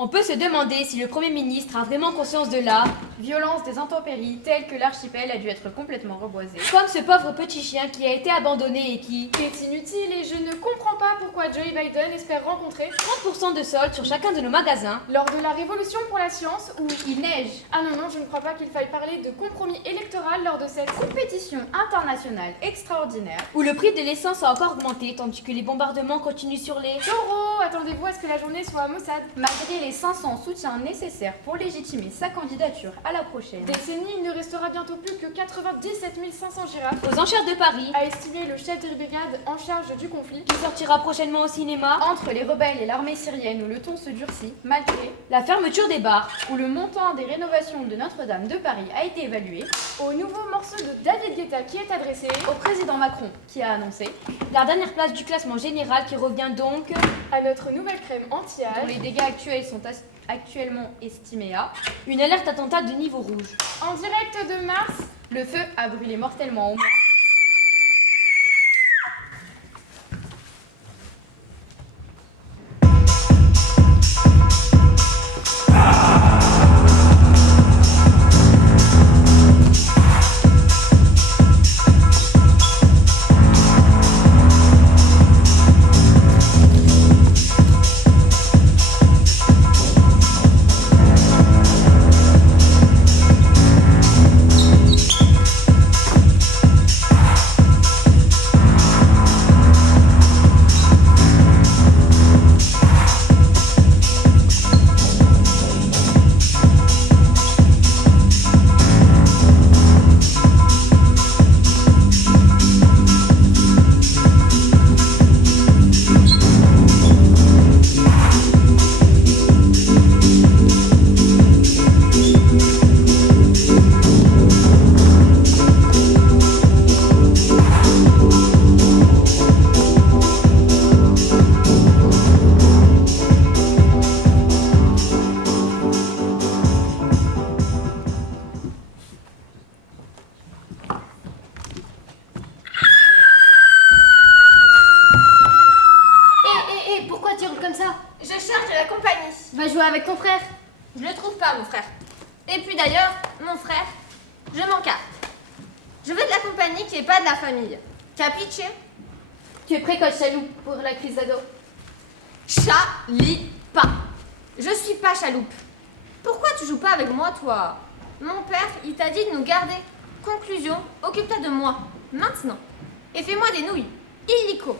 On peut se demander si le Premier ministre a vraiment conscience de la violence des intempéries telles que l'archipel a dû être complètement reboisé. Comme ce pauvre petit chien qui a été abandonné et qui est inutile et je ne comprends pas pourquoi Joe Biden espère rencontrer 30% de solde sur chacun de nos magasins lors de la révolution pour la science où il neige. Ah non, je ne crois pas qu'il faille parler de compromis électoral lors de cette compétition internationale extraordinaire où le prix de l'essence a encore augmenté tandis que les bombardements continuent sur les taureaux. Attendez-vous à ce que la journée soit à Mossad. Malgré les 500 soutiens nécessaires pour légitimer sa candidature à la prochaine décennie, il ne restera bientôt plus que 97 500 girafes aux enchères de Paris, a estimé le chef de brigade en charge du conflit, qui sortira prochainement au cinéma entre les rebelles et l'armée syrienne où le ton se durcit, malgré la fermeture des bars, où le montant des rénovations de Notre-Dame de Paris a été évalué, au nouveau morceau de David Guetta qui est adressé au président Macron, qui a annoncé la dernière place du classement général qui revient donc à notre nouvelle crème anti-âge, dont les dégâts actuels sont actuellement estimés à une alerte attentat de niveau rouge. En direct de Mars, le feu a brûlé mortellement au moins avec ton frère. Je le trouve pas, mon frère. Et puis d'ailleurs, mon frère, je m'en capte. Je veux de la compagnie qui est pas de la famille. Capiche? Tu es précoce, Chaloupe, pour la crise d'ado. Chalipa. Je suis pas chaloupe. Pourquoi tu joues pas avec moi, toi? Mon père, il t'a dit de nous garder. Conclusion, occupe-toi de moi, maintenant. Et fais-moi des nouilles. Illico.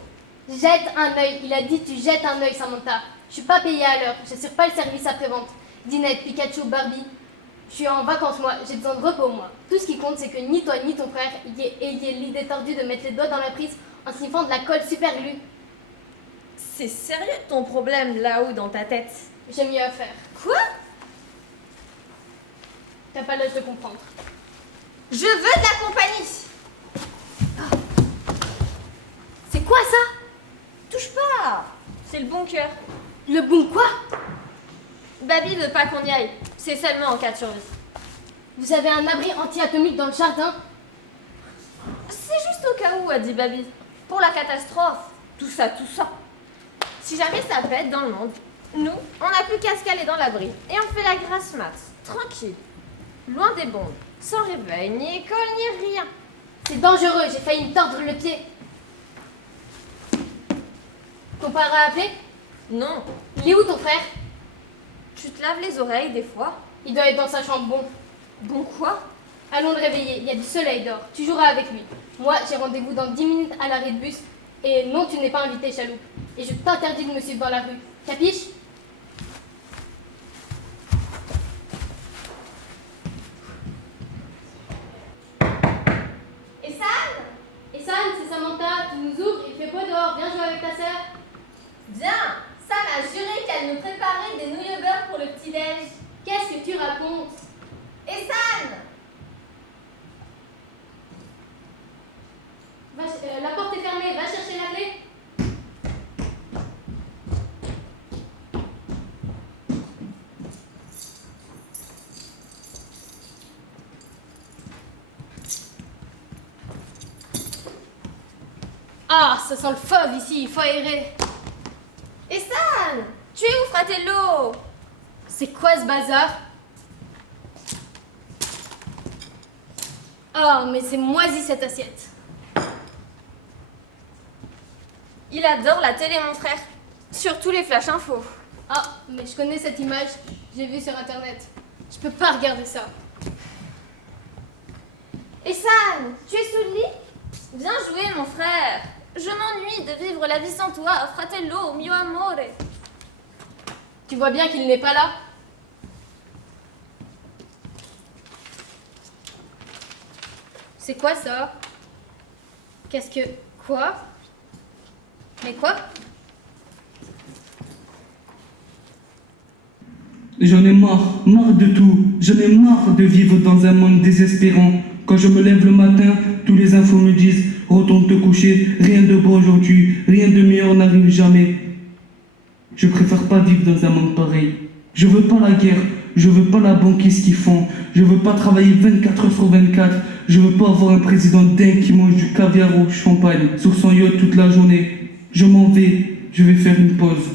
Jette un œil. Il a dit tu jettes un œil, Samantha. Je suis pas payée à l'heure. J'assure pas le service après-vente. Dinette, Pikachu, Barbie. Je suis en vacances, moi. J'ai besoin de repos, moi. Tout ce qui compte, c'est que ni toi ni ton frère ayez l'idée tordue de mettre les doigts dans la prise en sniffant de la colle super glue. C'est sérieux ton problème là-haut dans ta tête? J'ai mieux à faire. Quoi? T'as pas l'âge de comprendre. Je veux de la compagnie. Oh. C'est quoi ça? Touche pas. C'est le bon cœur. Le bon quoi? Baby veut pas qu'on y aille. C'est seulement en cas de survie. Vous avez un abri anti-atomique dans le jardin? C'est juste au cas où, a dit Baby. Pour la catastrophe. Tout ça. Si jamais ça pète dans le monde, nous, on n'a plus qu'à se caler dans l'abri. Et on fait la grasse mat. Tranquille. Loin des bombes. Sans réveil, ni école, ni rien. C'est dangereux, j'ai failli me tordre le pied. Ton père a appelé? Non. Il est où ton frère? Tu te laves les oreilles des fois? Il doit être dans sa chambre, bon. Bon quoi? Allons le réveiller, il y a du soleil dehors. Tu joueras avec lui. Moi, j'ai rendez-vous dans 10 minutes à l'arrêt de bus. Et non, tu n'es pas invité, Chaloupe. Et je t'interdis de me suivre dans la rue. Capiche? Essan, c'est Samantha. Tu nous ouvres, il fait beau dehors. Viens jouer avec ta sœur. Bien. Sam a juré qu'elle nous préparait des nouilles au beurre pour le petit-déj. Qu'est-ce que tu racontes? Essan! La porte est fermée, va chercher la clé. Ah, ça sent le fauve ici, il faut aérer. Essan, tu es où, fratello? C'est quoi ce bazar? Oh, mais c'est moisi cette assiette. Il adore la télé, mon frère. Surtout les flash infos. Ah, mais je connais cette image, j'ai vu sur internet. Je peux pas regarder ça. Essan, tu es sous le lit? Bien joué, mon frère. Je m'ennuie de vivre la vie sans toi, fratello, mio amore. Tu vois bien qu'il n'est pas là? C'est quoi ça? Qu'est-ce que... Quoi? Mais quoi? J'en ai marre de tout. J'en ai marre de vivre dans un monde désespérant. Quand je me lève le matin, tous les infos me disent « Retourne te coucher, rien de bon aujourd'hui, rien de meilleur n'arrive jamais. » Je préfère pas vivre dans un monde pareil. Je veux pas la guerre, je veux pas la banquise qu'ils font, je veux pas travailler 24 heures sur 24, je veux pas avoir un président dingue qui mange du caviar au champagne sur son yacht toute la journée. Je m'en vais, je vais faire une pause.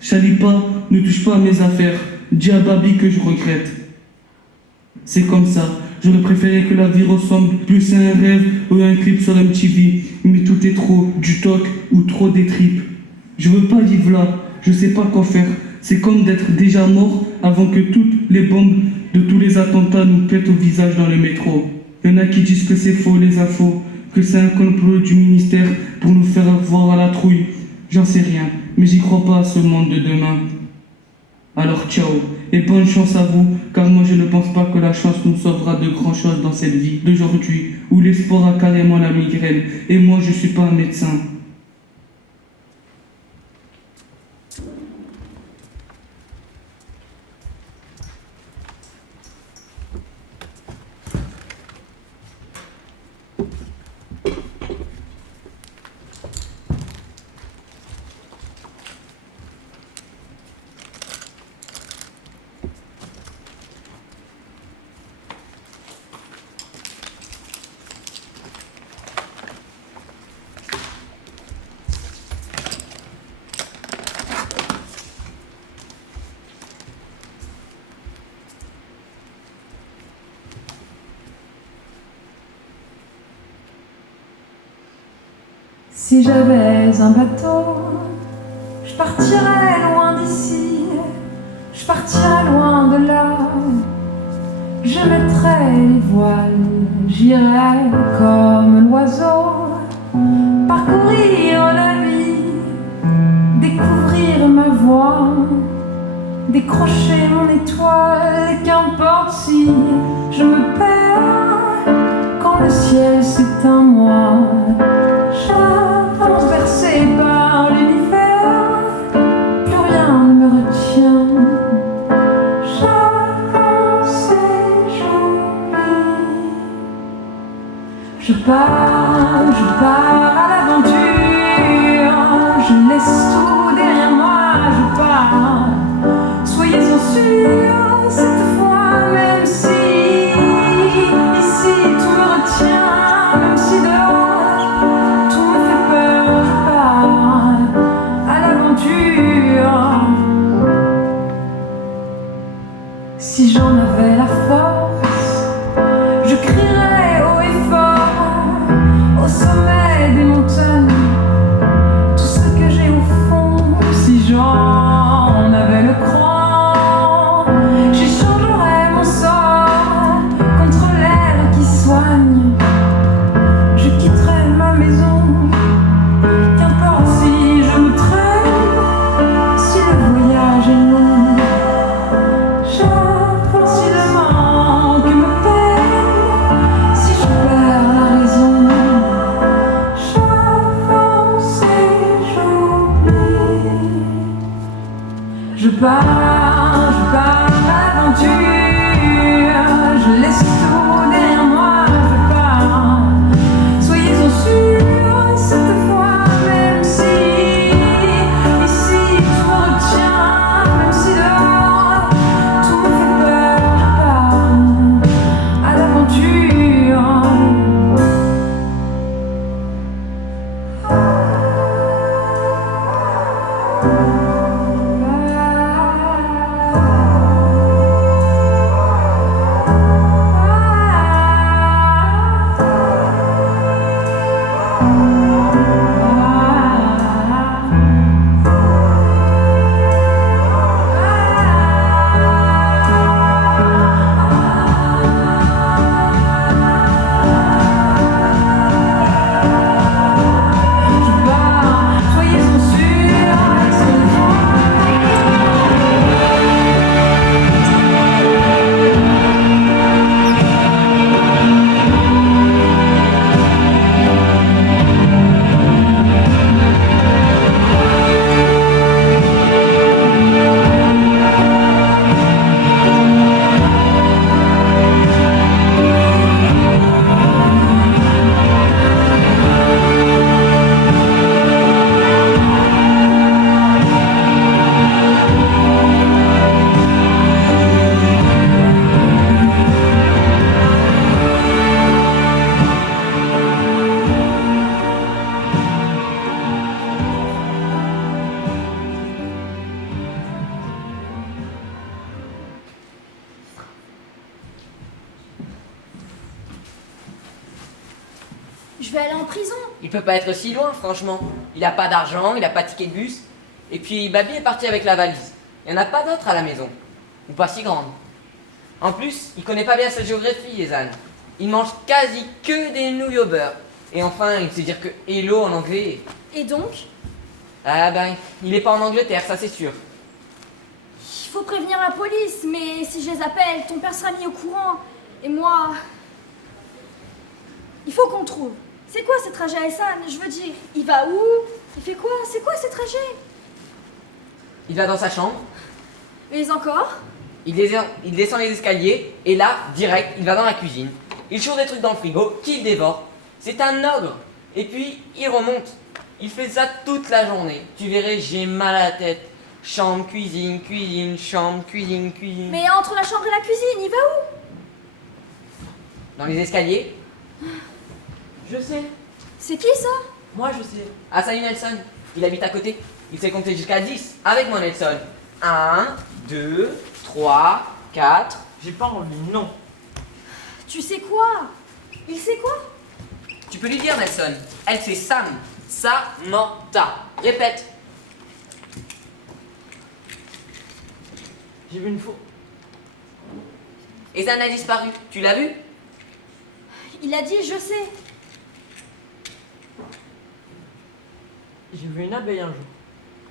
Chalipa, ne touche pas à mes affaires, dis à Babi que je regrette. C'est comme ça, j'aurais préféré que la vie ressemble plus à un rêve ou à un clip sur MTV, mais tout est trop, du toc ou trop des tripes. Je veux pas vivre là, je sais pas quoi faire. C'est comme d'être déjà mort avant que toutes les bombes de tous les attentats nous pètent au visage dans le métro. Il y en a qui disent que c'est faux les infos, que c'est un complot du ministère pour nous faire voir à la trouille. J'en sais rien, mais j'y crois pas à ce monde de demain. Alors ciao, et bonne chance à vous, car moi je ne pense pas que la chance nous sauvera de grand chose dans cette vie d'aujourd'hui, où l'espoir a carrément la migraine, et moi je suis pas un médecin. Si j'avais un bateau, je partirais loin d'ici, je partirais loin de là. Je mettrais les voiles, j'irais comme l'oiseau, parcourir la vie, découvrir ma voie, décrocher mon étoile, qu'importe si je me perds quand le ciel s'éteint moi. J'avance bercé par l'univers, plus rien ne me retient. J'avance et j'oublie. Je pars à l'aventure, je laisse tout derrière moi, je pars. Soyez-en sûrs, cette fois, même si ici tout me retient, même si dehors tout me fait peur, je pars à l'aventure. Si j'en avais la force, je crierais haut et fort, au sommet des montagnes, tout ce que j'ai au fond. Si j'en avais le cran, Je vais aller en prison. Il peut pas être si loin, franchement. Il a pas d'argent, il a pas de ticket de bus. Et puis Babi est parti avec la valise. Il n'y en a pas d'autres à la maison. Ou pas si grande. En plus, il connaît pas bien sa géographie, Ezan. Il mange quasi que des nouilles au beurre. Et enfin, il sait dire que hello en anglais. Et donc, Ah ben, il est pas en Angleterre, ça c'est sûr. il faut prévenir la police, mais si je les appelle, ton père sera mis au courant. Et moi... Il faut qu'on le trouve. C'est quoi ce trajet à Essan? Je veux dire, il va où? Il fait quoi? C'est quoi ce trajet? Il va dans sa chambre, Mais encore? il descend les escaliers, et là, direct, il va dans la cuisine. Il choure des trucs dans le frigo, qu'il dévore. C'est un ogre. Et puis, il remonte. Il fait ça toute la journée. Tu verrais, j'ai mal à la tête. Chambre, cuisine, cuisine, chambre, cuisine, cuisine. Mais entre la chambre et la cuisine, il va où? Dans les escaliers. Je sais, C'est qui ça? moi je sais. Ah, salut Nelson. Il habite à côté. Il sait compter jusqu'à 10. Avec moi, Nelson. 1, 2, 3, 4. J'ai pas envie, non. Tu sais quoi? Il sait quoi? Tu peux lui dire, Nelson. Elle, c'est Sam. Samantha. Répète. J'ai vu une faux. Ezan a disparu. Tu l'as vu? Il a dit je sais. J'ai vu une abeille un jour.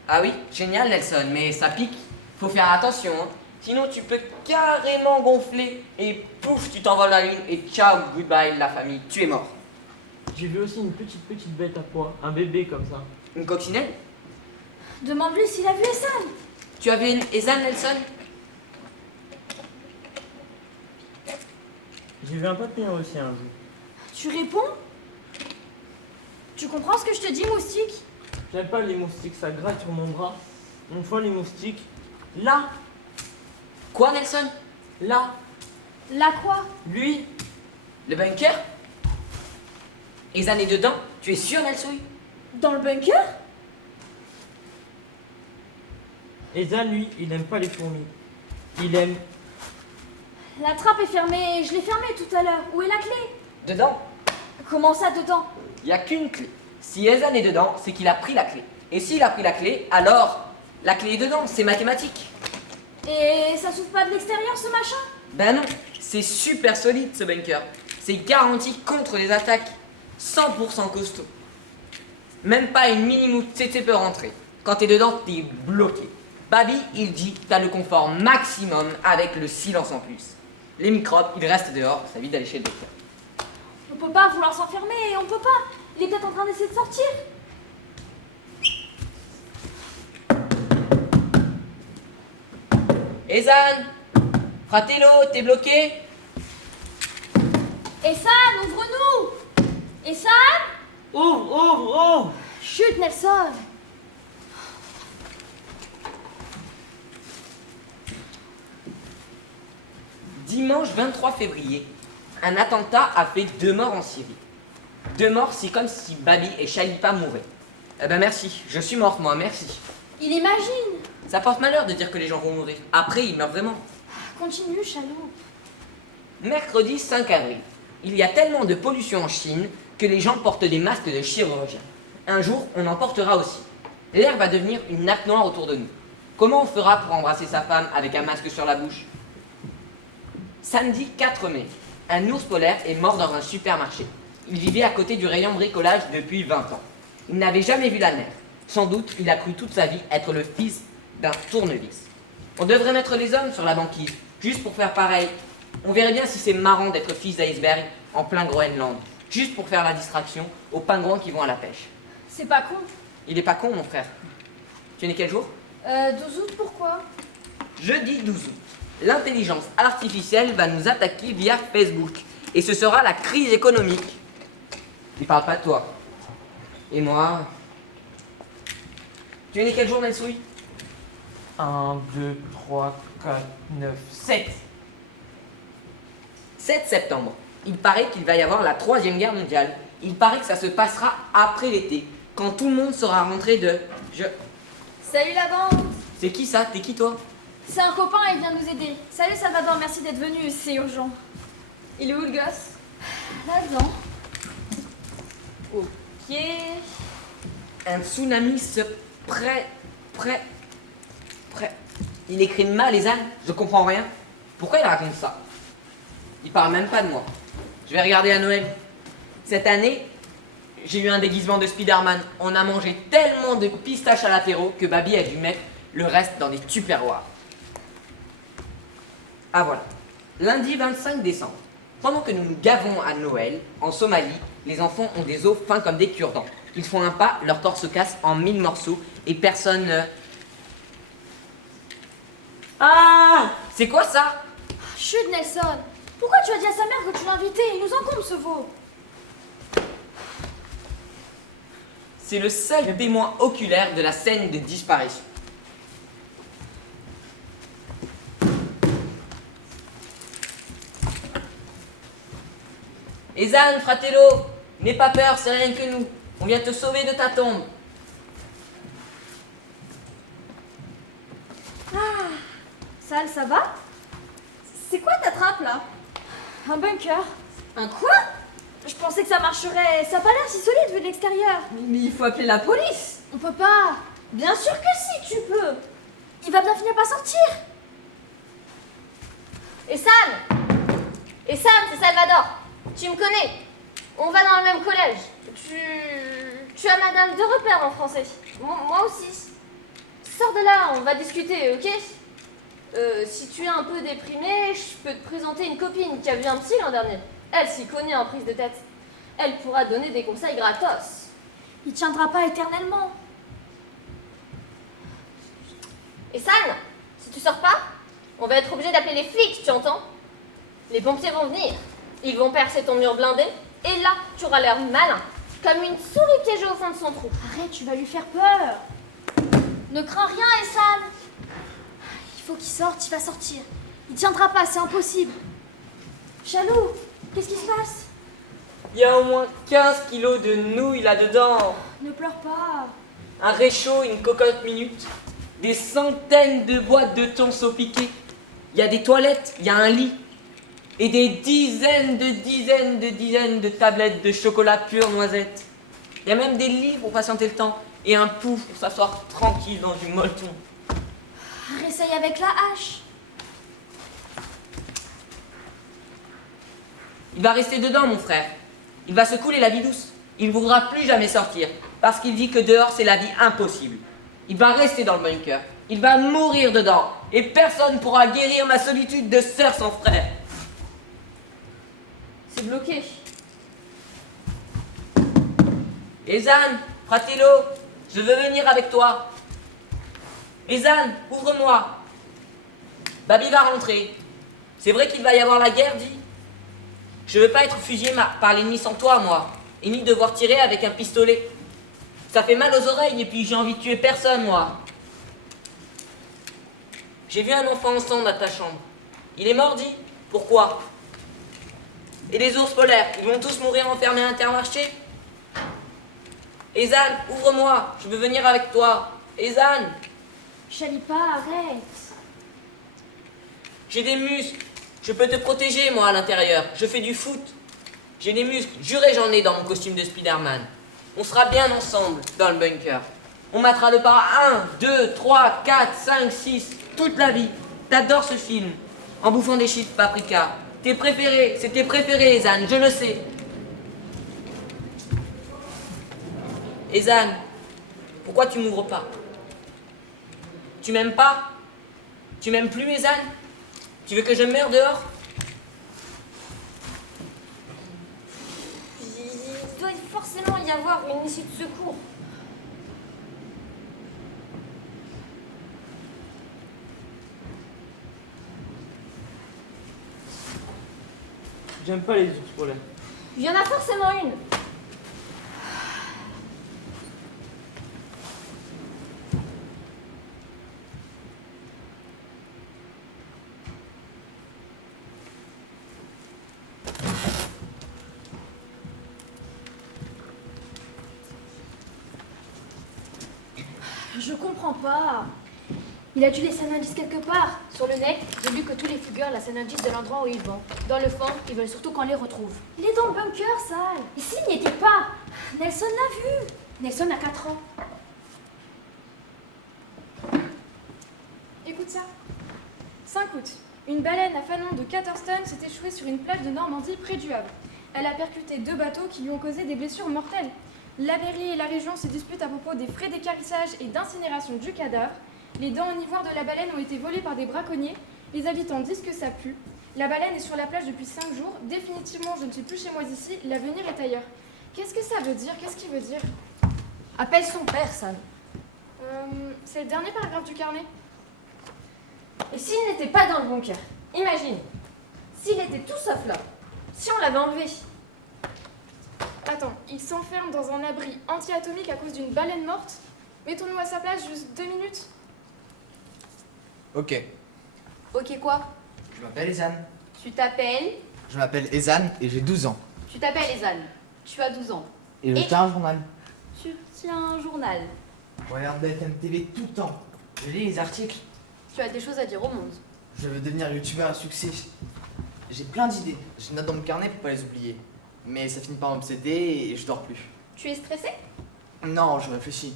Ah oui, génial Nelson, mais ça pique. Faut faire attention, hein. Sinon tu peux carrément gonfler et pouf, tu t'envoles la lune et ciao, goodbye la famille, tu es mort. J'ai vu aussi une petite bête à pois, un bébé comme ça. Une coccinelle? Demande-lui s'il a vu Essan. Tu as vu Ezan Nelson? J'ai vu un papillon aussi un jour. Tu réponds? Tu comprends ce que je te dis, moustique? J'aime pas les moustiques, ça gratte sur mon bras. Une fois les moustiques. Là, Quoi Nelson? là, Là quoi? lui. Le bunker? Ezan est dedans? Tu es sûr Nelson? Dans le bunker? Ezan, lui, il aime pas les fourmis. Il aime. La trappe est fermée, je l'ai fermée tout à l'heure. Où est la clé? Dedans? Comment ça dedans? Il n'y a qu'une clé. Si Ezan est dedans, c'est qu'il a pris la clé. Et s'il a pris la clé, alors la clé est dedans, c'est mathématique. Et ça s'ouvre pas de l'extérieur ce machin? Ben non, c'est super solide ce bunker. C'est garanti contre les attaques. 100% costaud. Même pas une mini-mousse peut rentrer. Quand t'es dedans, t'es bloqué. Babi, il dit t'as le confort maximum avec le silence en plus. Les microbes, ils restent dehors, ça évite d'aller chez le docteur. On peut pas vouloir s'enfermer, on peut pas. Il est peut-être en train d'essayer de sortir. Ezan, Fratello, t'es bloqué? Essan, ouvre-nous! Essan! Ouvre. Chut, Nelson! Dimanche 23 février, un attentat a fait 2 morts en Syrie. 2 morts, c'est comme si Babi et Chalipa mouraient. Eh ben merci, je suis morte moi, merci. Il imagine! Ça porte malheur de dire que les gens vont mourir. Après, ils meurent vraiment. Continue, Chalot. Mercredi 5 avril, il y a tellement de pollution en Chine que les gens portent des masques de chirurgien. Un jour, on en portera aussi. L'air va devenir une nappe noire autour de nous. Comment on fera pour embrasser sa femme avec un masque sur la bouche? Samedi 4 mai, un ours polaire est mort dans un supermarché. Il vivait à côté du rayon bricolage depuis 20 ans. Il n'avait jamais vu la mer. Sans doute, il a cru toute sa vie être le fils d'un tournevis. On devrait mettre les hommes sur la banquise, juste pour faire pareil. On verrait bien si c'est marrant d'être fils d'iceberg en plein Groenland, juste pour faire la distraction aux pingouins qui vont à la pêche. C'est pas con. Il est pas con, mon frère. Tu es né quel jour? 12 août, pourquoi? Jeudi 12 août. L'intelligence artificielle va nous attaquer via Facebook. Et ce sera la crise économique. Il parle pas de toi. Et moi... Tu es né quel jour, Nelsoui? 1, 2, 3, 4, 9, 7. 7 septembre. Il paraît qu'il va y avoir la 3e guerre mondiale. Il paraît que ça se passera après l'été, quand tout le monde sera rentré de... Salut la bande! C'est qui ça? T'es qui toi? C'est un copain, il vient nous aider. Salut Salvador, merci d'être venu, c'est urgent. Il est où le gosse? Là-dedans. Ok. Un tsunami se près. Il écrit mal, les ânes, je comprends rien. Pourquoi il raconte ça? Il parle même pas de moi. Je vais regarder à Noël. Cette année, j'ai eu un déguisement de Spider-Man. On a mangé tellement de pistaches à l'apéro que Babi a dû mettre le reste dans des tupperwares. Ah voilà. Lundi 25 décembre. Pendant que nous nous gavons à Noël, en Somalie, les enfants ont des os fins comme des cure-dents. Ils font un pas, leur corps se casse en 1000 morceaux et personne ne... Ah! C'est quoi ça? Chut, Nelson. Pourquoi tu as dit à sa mère que tu l'invitais? Il nous encombre, ce veau. C'est le seul témoin oculaire de la scène de disparition. Ezan, fratello, n'aie pas peur, c'est rien que nous. On vient te sauver de ta tombe. Sal, ça va? C'est quoi ta trappe, là? Un bunker. Un quoi? Je pensais que ça marcherait. Ça a pas l'air si solide vu de l'extérieur. Mais il faut appeler la police. On peut pas. Bien sûr que si, tu peux. Il va bien finir par sortir. Et Sam, c'est Salvador. Tu me connais. On va dans le même collège. Tu as madame de repère en français. Moi aussi. Sors de là, on va discuter, ok? Si tu es un peu déprimé, je peux te présenter une copine qui a vu un psy l'an dernier. Elle s'y connaît en prise de tête. Elle pourra donner des conseils gratos. Il tiendra pas éternellement. Et San, si tu sors pas, on va être obligé d'appeler les flics, tu entends? Les pompiers vont venir. Ils vont percer ton mur blindé. Et là, tu auras l'air malin. Comme une souris piégée au fond de son trou. Arrête, tu vas lui faire peur. Ne crains rien, Essan. Il faut qu'il sorte, il va sortir. Il tiendra pas, c'est impossible. Chalou, qu'est-ce qui se passe? Il y a au moins 15 kilos de nouilles là-dedans. Ne pleure pas. Un réchaud, une cocotte minute. Des centaines de boîtes de tonceaux piqués. Il y a des toilettes, il y a un lit. Et des dizaines de tablettes de chocolat pur noisette. Il y a même des livres pour patienter le temps. Et un pouf pour s'asseoir tranquille dans du molleton. Réessaye avec la hache. Il va rester dedans, mon frère. Il va se couler la vie douce. Il ne voudra plus jamais sortir. Parce qu'il dit que dehors, c'est la vie impossible. Il va rester dans le bunker. Il va mourir dedans. Et personne ne pourra guérir ma solitude de sœur sans frère. C'est bloqué. Ezan, fratello, je veux venir avec toi. Ezan, ouvre-moi. Babi va rentrer. C'est vrai qu'il va y avoir la guerre, dis. Je veux pas être fusillé par l'ennemi sans toi, moi. Et ni devoir tirer avec un pistolet. Ça fait mal aux oreilles et puis j'ai envie de tuer personne, moi. J'ai vu un enfant ensemble à ta chambre. Il est mort, dis. Pourquoi? Et les ours polaires, ils vont tous mourir enfermés à Intermarché? Ezan, ouvre-moi, je veux venir avec toi. Ezan. Chalipa, arrête. J'ai des muscles. Je peux te protéger, moi, à l'intérieur. Je fais du foot. J'ai des muscles. Juré, j'en ai dans mon costume de Spider-Man. On sera bien ensemble dans le bunker. On matera le pas 1, 2, 3, 4, 5, 6, toute la vie. T'adores ce film. En bouffant des chips paprika. Tes préférés, c'est tes préférés, Ezan, je le sais. Ezan, pourquoi tu m'ouvres pas? Tu m'aimes pas? Tu m'aimes plus, Ezan? Tu veux que je meure dehors? Il doit forcément y avoir une issue de secours. J'aime pas les ours polaires. Il y en a forcément une. Je comprends pas. Il a dû laisser un indice quelque part. Sur le net, j'ai lu que tous les fougueurs laissent un indice de l'endroit où ils vont. Dans le fond, ils veulent surtout qu'on les retrouve. Il est dans le bunker, Sal. Et s'il n'y était pas, Nelson l'a vu. Nelson a 4 ans. Écoute ça. 5 août. Une baleine à fanon de 14 tonnes s'est échouée sur une plage de Normandie près du Havre. Elle a percuté 2 bateaux qui lui ont causé des blessures mortelles. La mairie et la région se disputent à propos des frais d'équarrissage et d'incinération du cadavre. Les dents en ivoire de la baleine ont été volées par des braconniers. Les habitants disent que ça pue. La baleine est sur la plage depuis 5 jours. Définitivement, je ne suis plus chez moi ici. L'avenir est ailleurs. Qu'est-ce que ça veut dire? Qu'est-ce qu'il veut dire? Appelle son père, Sal. C'est le dernier paragraphe du carnet. Et s'il n'était pas dans le bunker? Imagine. S'il était tout sauf là. Si on l'avait enlevé. Attends, il s'enferme dans un abri anti-atomique à cause d'une baleine morte? Mettons-nous à sa place juste 2 minutes. Ok, Ok quoi? je m'appelle Ezan. Tu t'appelles? Je m'appelle Ezan et j'ai 12 ans. Tu t'appelles Ezan. Tu as 12 ans. Et je tiens un journal. Tu tiens un journal. Je regarde BFM TV tout le temps. Je lis les articles. Tu as des choses à dire au monde. Je veux devenir youtubeur à succès. J'ai plein d'idées. Je note dans mon carnet pour pas les oublier. Mais ça finit par m'obséder et je dors plus. Tu es stressé? Non, je réfléchis.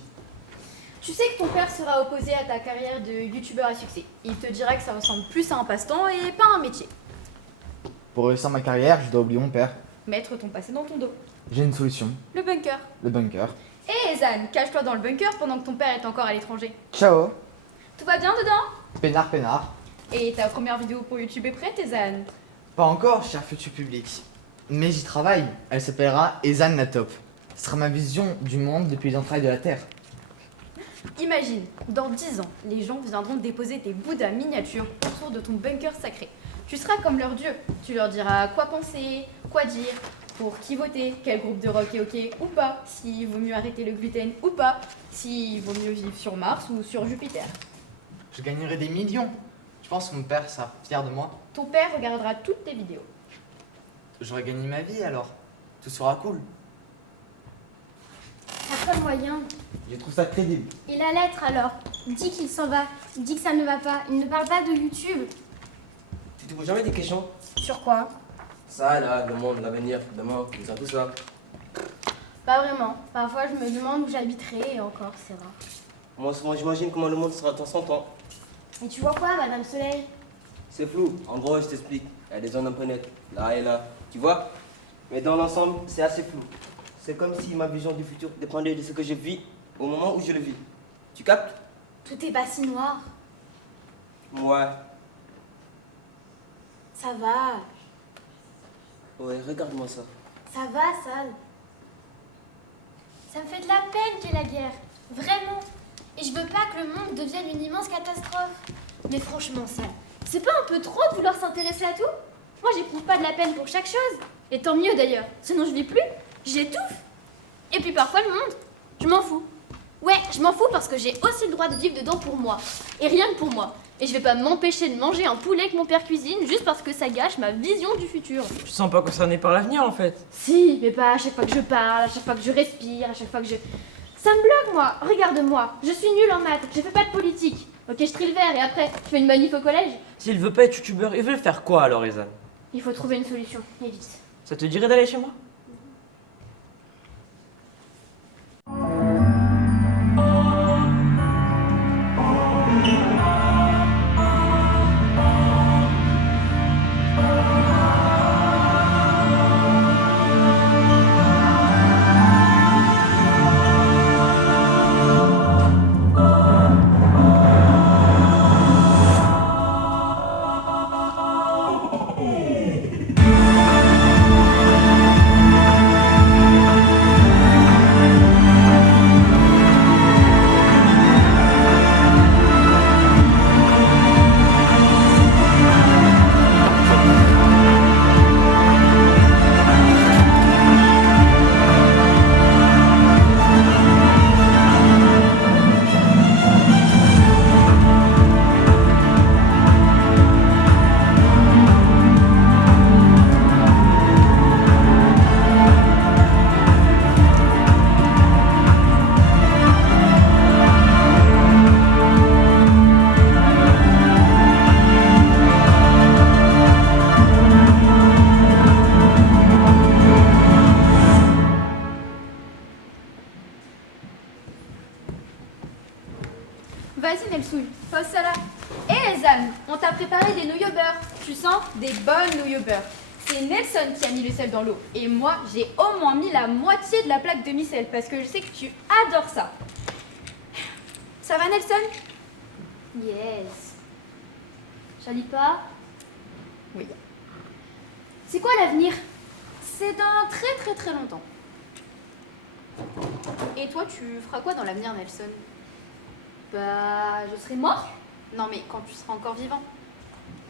Tu sais que ton père sera opposé à ta carrière de youtubeur à succès. Il te dira que ça ressemble plus à un passe-temps et pas à un métier. Pour réussir ma carrière, je dois oublier mon père. Mettre ton passé dans ton dos. J'ai une solution. Le bunker. Le bunker. Hé Zan, cache-toi dans le bunker pendant que ton père est encore à l'étranger. Ciao. Tout va bien dedans? Peinard, peinard. Et ta première vidéo pour YouTube est prête, Ezan? Pas encore, cher futur public. Mais j'y travaille. Elle s'appellera Ezan la Top. Ce sera ma vision du monde depuis les entrailles de la Terre. Imagine, dans 10 ans, les gens viendront déposer des bouddhas miniatures autour de ton bunker sacré. Tu seras comme leur dieu. Tu leur diras quoi penser, quoi dire, pour qui voter, quel groupe de rock est ok ou pas, s'il vaut mieux arrêter le gluten ou pas, s'il vaut mieux vivre sur Mars ou sur Jupiter. Je gagnerai des millions. Je pense que mon père sera fier de moi. Ton père regardera toutes tes vidéos. J'aurai gagné ma vie alors. Tout sera cool. T'as pas moyen. Je trouve ça crédible. Et la lettre alors? Dis qu'il s'en va. Dis que ça ne va pas. Il ne parle pas de YouTube. Tu te poses jamais des questions? Sur quoi? Ça, là, le monde, l'avenir, demain, tout ça. Pas vraiment. Parfois je me demande où j'habiterai et encore c'est rare. Moi, souvent, j'imagine comment le monde sera dans 100 ans. Et tu vois quoi, Madame Soleil? C'est flou. En gros, je t'explique. Il y a des zones un peu nettes, là et là. Tu vois? Mais dans l'ensemble, c'est assez flou. C'est comme si ma vision du futur dépendait de ce que je vis au moment où je le vis. Tu captes? Tout est pas si noir. Ouais. Ça va. Ouais, regarde-moi ça. Ça va, Sal. Ça me fait de la peine qu'il y ait la guerre. Vraiment. Et je veux pas que le monde devienne une immense catastrophe. Mais franchement, Sal, c'est pas un peu trop de vouloir s'intéresser à tout? Moi, j'éprouve pas de la peine pour chaque chose. Et tant mieux d'ailleurs. Sinon, je vis plus. J'étouffe. Et puis parfois, le monde, je m'en fous. Ouais, je m'en fous parce que j'ai aussi le droit de vivre dedans pour moi. Et rien que pour moi. Et je vais pas m'empêcher de manger un poulet que mon père cuisine juste parce que ça gâche ma vision du futur. Je sens pas concerné par l'avenir en fait. Si, mais pas à chaque fois que je parle, à chaque fois que je respire, à chaque fois que je... Ça me bloque, moi. Regarde-moi. Je suis nulle en maths. Je fais pas de politique. Ok, je trie le verre et après, je fais une manif au collège. S'il veut pas être youtubeur, il veut faire quoi alors, Ezan? Il faut trouver une solution. Et vite. Ça te dirait d'aller chez moi? pose ça là. Hé Zan, on t'a préparé des nouilles au beurre. Tu sens des bonnes nouilles au beurre. C'est Nelson qui a mis le sel dans l'eau. Et moi, j'ai au moins mis la moitié de la plaque de mi-sel parce que je sais que tu adores ça. Ça va Nelson? Yes. Ça lit pas? Oui. C'est quoi l'avenir? C'est dans très très très longtemps. Et toi, tu feras quoi dans l'avenir, Nelson? Bah, je serai mort. Non mais quand tu seras encore vivant.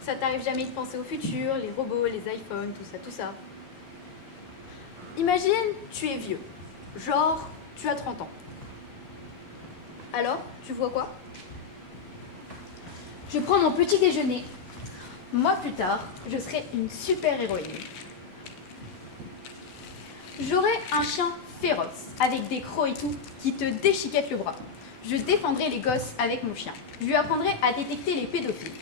Ça t'arrive jamais de penser au futur, les robots, les iPhones, tout ça, tout ça. Imagine, tu es vieux. Genre, tu as 30 ans. Alors, tu vois quoi? Je prends mon petit déjeuner. Moi, plus tard, je serai une super-héroïne. J'aurai un chien féroce, avec des crocs et tout, qui te déchiquette le bras. Je défendrai les gosses avec mon chien. Je lui apprendrai à détecter les pédophiles.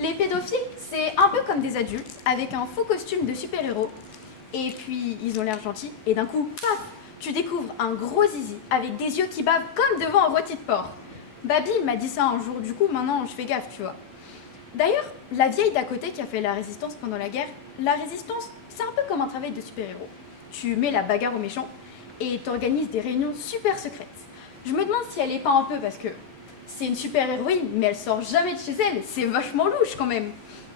Les pédophiles, c'est un peu comme des adultes, avec un faux costume de super-héros. Et puis, ils ont l'air gentils, et d'un coup, paf, tu découvres un gros zizi, avec des yeux qui bavent comme devant un rôti de porc. Babi m'a dit ça un jour, du coup, maintenant, je fais gaffe, tu vois. D'ailleurs, la vieille d'à côté qui a fait la résistance pendant la guerre, la résistance, c'est un peu comme un travail de super-héros. Tu mets la bagarre aux méchants et t'organises des réunions super secrètes. Je me demande si elle est pas un peu parce que c'est une super-héroïne, mais elle sort jamais de chez elle, c'est vachement louche quand même.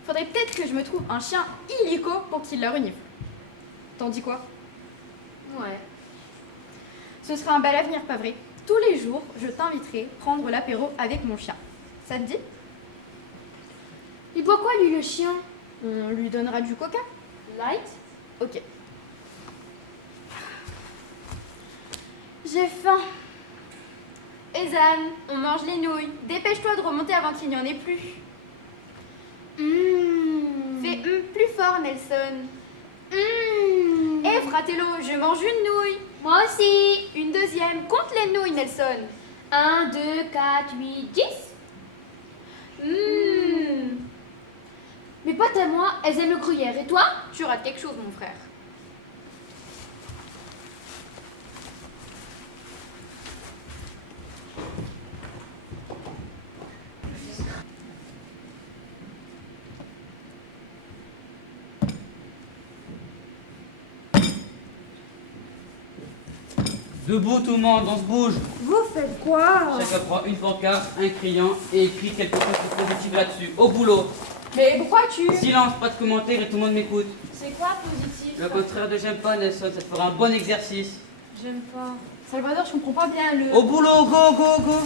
Faudrait peut-être que je me trouve un chien illico pour qu'il la renifle. T'en dis quoi? Ouais. Ce sera un bel avenir, pas vrai? Tous les jours, je t'inviterai prendre l'apéro avec mon chien. Ça te dit? Il boit quoi, lui, le chien? On lui donnera du coca? Light? Ok. J'ai faim. Ezan, on mange les nouilles. Dépêche-toi de remonter avant qu'il n'y en ait plus. Fais plus fort, Nelson. Fratello, je mange une nouille. Moi aussi. Une deuxième. Compte les nouilles, Nelson. 1, 2, 4, 8, 10. Mes potes à moi, elles aiment le gruyère. Et toi? Tu rates quelque chose, mon frère. Debout tout le monde, on se bouge. Vous faites quoi? Chacun prend une pancarte, un crayon et écrit quelque chose de positif là-dessus. Au boulot. Mais pourquoi tu... Silence, pas de commentaires et tout le monde m'écoute. C'est quoi positif? Le contraire de j'aime pas, Nelson, ça te fera un bon exercice. J'aime pas. Salvador, je comprends pas bien le... Au boulot, go, go, go.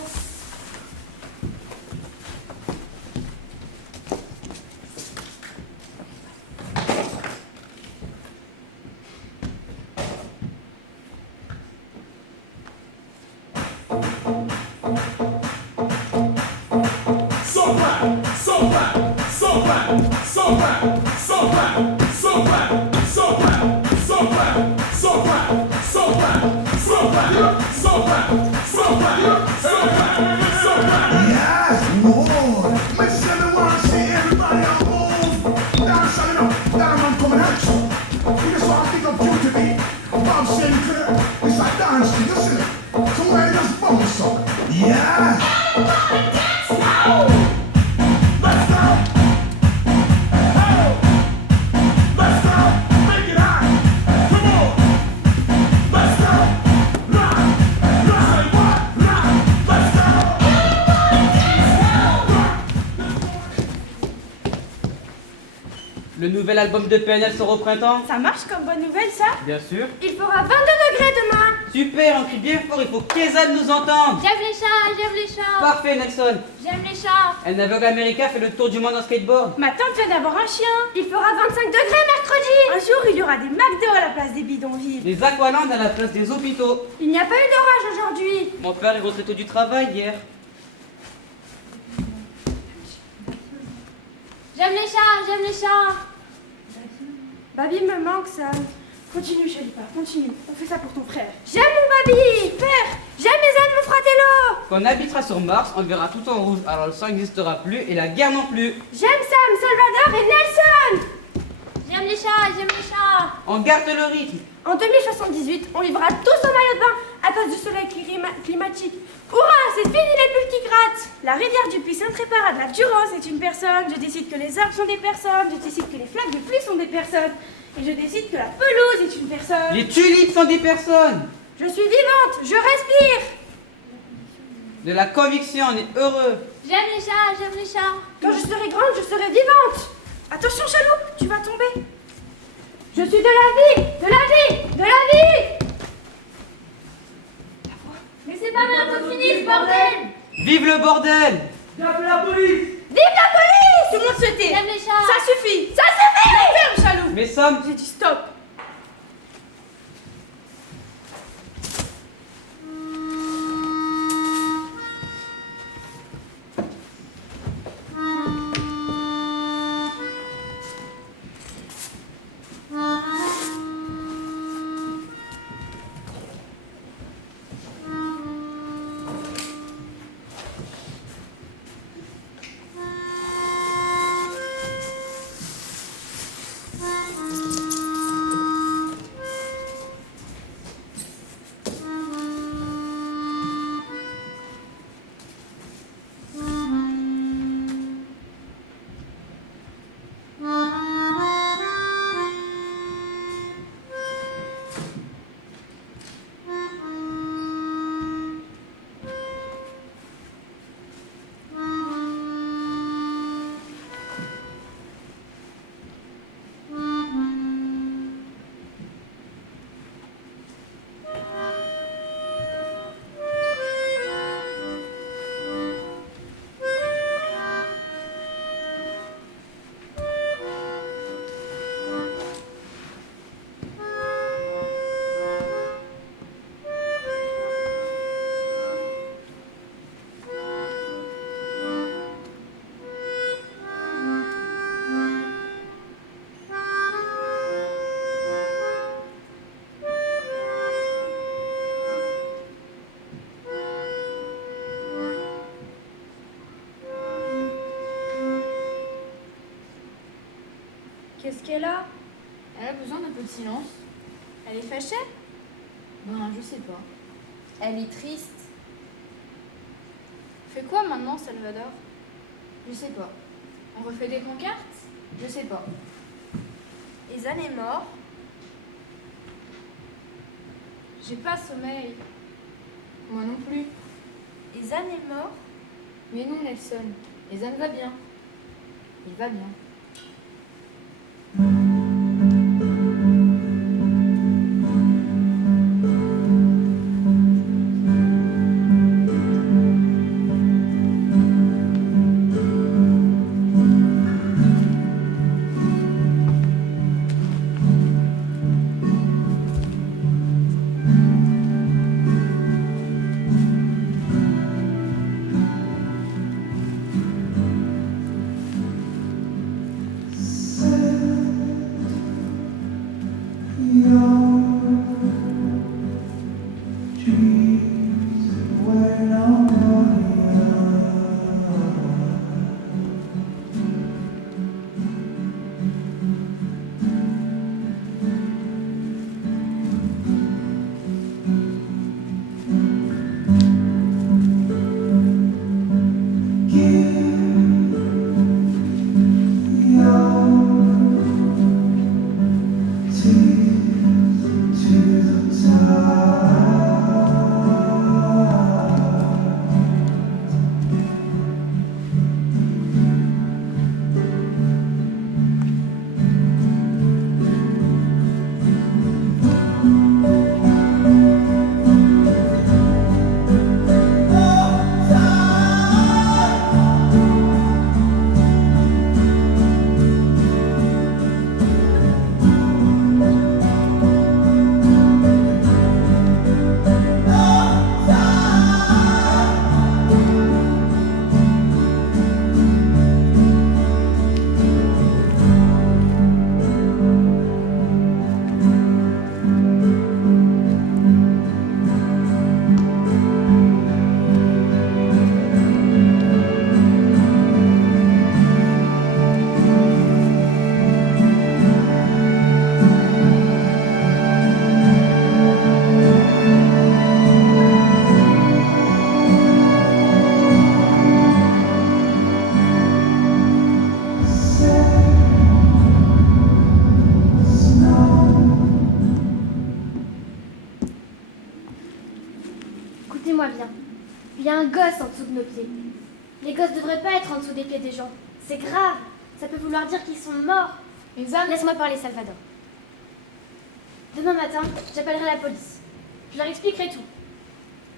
Le nouvel album de PNL sort au printemps. Ça marche comme bonne nouvelle, ça? Bien sûr. Il fera 22 degrés demain. Super, on crie bien fort, il faut qu'Ezan nous entende. J'aime les chats, j'aime les chats. Parfait, Nelson. J'aime les chats. Un aveugle américain fait le tour du monde en skateboard. Ma tante vient d'avoir un chien. Il fera 25 degrés mercredi. Un jour, il y aura des McDo à la place des bidonvilles. Les Aqualand à la place des hôpitaux. Il n'y a pas eu d'orage aujourd'hui. Mon père est rentré tôt du travail hier. J'aime les chats, j'aime les chats. Babi me manque, ça. Continue, Chalipa, continue. On fait ça pour ton frère. J'aime mon Babi. Père, j'aime les ânes, mon fratello. Quand on habitera sur Mars, on verra tout en rouge, alors le sang n'existera plus et la guerre non plus. J'aime Sam, Salvador et Nelson. J'aime J'aime les chats, j'aime les chats. On garde le rythme. En 2078, on vivra tous en maillot de bain à cause du soleil climatique. Hurrah, c'est fini les plus petits grattes. La rivière du Puy Sainte-Répara de la Durance est une personne. Je décide que les arbres sont des personnes. Je décide que les flaques de pluie sont des personnes. Et je décide que la pelouse est une personne. Les tulipes sont des personnes. Je suis vivante, je respire. De la conviction, on est heureux. J'aime les chats, j'aime les chats. Quand je serai grande, je serai vivante. Attention, Chalou, tu vas tomber. Je suis de la vie, de la vie, de la vie. Mais c'est pas bientôt fini, ce bordel. Vive le bordel. Vive la police. Tout le monde se tait. J'aime les chats. Ça suffit, ça suffit. Ferme, Chalou. Mais Sam, J'ai dit stop. Qu'est-ce qu'elle a? Elle a besoin d'un peu de silence. Elle est fâchée? Ben, je sais pas. Elle est triste. Fais quoi maintenant, Salvador? Je sais pas. On refait des pancartes? Je sais pas. Ezanne est mort. J'ai pas sommeil. Moi non plus. Ezanne est mort. Mais non, Nelson. Ezanne va bien. Il va bien. Dis-moi bien, il y a un gosse en dessous de nos pieds. Les gosses devraient pas être en dessous des pieds des gens. C'est grave. Ça peut vouloir dire qu'ils sont morts. Laisse-moi parler, Salvador. Demain matin, j'appellerai la police. Je leur expliquerai tout.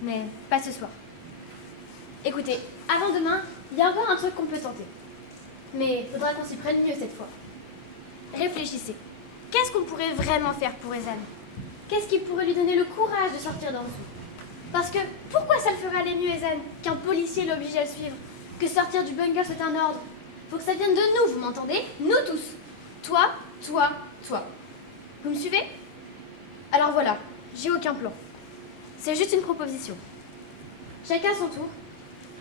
Mais pas ce soir. Écoutez, avant demain, il y a encore un truc qu'on peut tenter. Mais il faudra qu'on s'y prenne mieux cette fois. Réfléchissez. Qu'est-ce qu'on pourrait vraiment faire pour Ezan? Qu'est-ce qui pourrait lui donner le courage de sortir d'en dessous? Parce que pourquoi ça le ferait aller mieux, Ezan, qu'un policier l'oblige à le suivre? Que sortir du bunker, c'est un ordre. Faut que ça vienne de nous, vous m'entendez? Nous tous. Toi, toi, toi. Vous me suivez? Alors voilà, j'ai aucun plan. C'est juste une proposition. Chacun son tour.